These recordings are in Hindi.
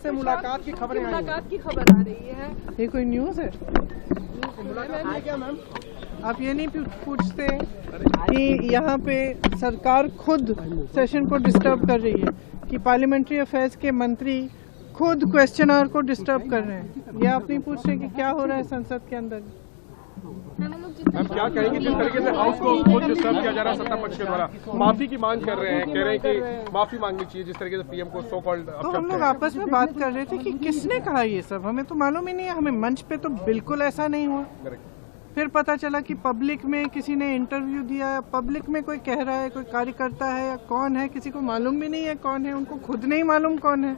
से मुलाकात की खबर आ रही है। ये कोई न्यूज़ है? मुलाकात क्या मैम? आप ये नहीं पूछते कि यहाँ पे सरकार खुद सेशन को डिस्टर्ब कर रही है, कि पार्लियामेंट्री अफेयर्स के मंत्री खुद क्वेश्चन आवर को डिस्टर्ब कर रहे हैं? ये आप नहीं पूछ रहे कि क्या हो रहा है संसद के अंदर? हम क्या कहेंगे जिस तरीके से हाउस को खुद डिस्टर्ब किया जा रहा है सत्ता पक्ष के द्वारा, माफी की मांग कर रहे हैं, कह रहे हैं कि माफी मांगनी चाहिए जिस तरीके से पीएम को सो कॉल्ड। तो हम लोग आपस में बात कर रहे थे कि किसने कहा ये सब, हमें तो मालूम ही नहीं है। हमें मंच पे तो बिल्कुल ऐसा नहीं हुआ। फिर पता चला कि पब्लिक में किसी ने इंटरव्यू दिया, पब्लिक में कोई कह रहा है, कोई कार्यकर्ता है या कौन है, किसी को मालूम भी नहीं है कौन है, उनको खुद नहीं मालूम कौन है।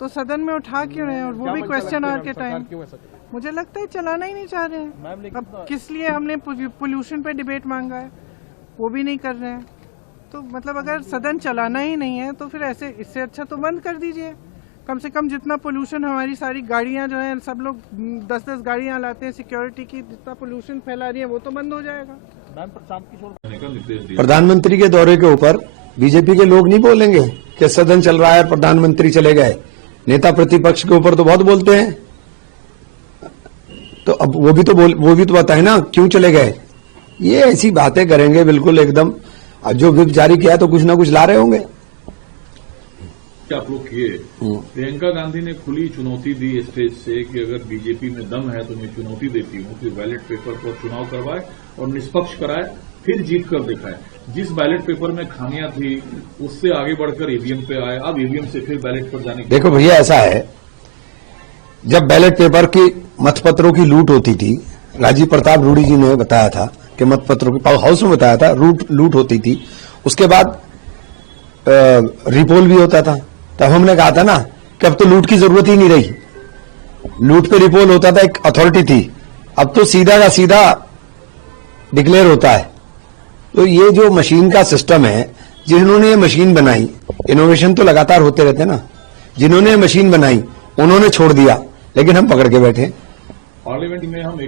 तो सदन में उठा क्यों रहे हैं, और वो भी क्वेश्चन आवर के टाइम? मुझे लगता है चलाना ही नहीं चाह रहे हैं। अब किस लिए हमने पोल्यूशन पे डिबेट मांगा है, वो भी नहीं कर रहे हैं। तो मतलब अगर सदन चलाना ही नहीं है तो फिर ऐसे, इससे अच्छा तो बंद कर दीजिए। कम से कम जितना पोल्यूशन, हमारी सारी गाड़ियां जो हैं, सब लोग 10-10 गाड़ियां लाते हैं सिक्योरिटी की, जितना पोल्यूशन फैला रही है वो तो बंद हो जाएगा। प्रधानमंत्री के दौरे के ऊपर बीजेपी के लोग नहीं बोलेंगे कि सदन चल रहा है, प्रधानमंत्री चले गए। नेता प्रतिपक्ष के ऊपर तो बहुत बोलते हैं, तो अब वो भी तो बताए ना क्यों चले गए। ये ऐसी बातें करेंगे बिल्कुल एकदम। जो विप जारी किया है तो कुछ ना कुछ ला रहे होंगे। क्या आप लोग किए? प्रियंका गांधी ने खुली चुनौती दी स्टेज से कि अगर बीजेपी में दम है तो मैं चुनौती देती हूं कि बैलेट पेपर पर चुनाव करवाए और निष्पक्ष कराए, फिर जीत कर दिखाए। जिस बैलेट पेपर में खामियां थी उससे आगे बढ़कर ईवीएम पे आए, अब ईवीएम से फिर बैलेट पर जाने। देखो भैया, ऐसा है, जब बैलेट पेपर की मतपत्रों की लूट होती थी, राजीव प्रताप रूडी जी ने बताया था कि मतपत्रों की, पावर हाउस में बताया था, लूट होती थी। उसके बाद रिपोल भी होता था। तब हमने कहा था ना कि अब तो लूट की जरूरत ही नहीं रही, लूट पे रिपोल होता था, एक अथॉरिटी थी। अब तो सीधा का सीधा डिक्लेयर होता है। तो ये जो मशीन का सिस्टम है, जिन्होंने ये मशीन बनाई, इनोवेशन तो लगातार होते रहते ना, जिन्होंने मशीन बनाई उन्होंने छोड़ दिया, लेकिन हम पकड़ के बैठे। पार्लियामेंट में हम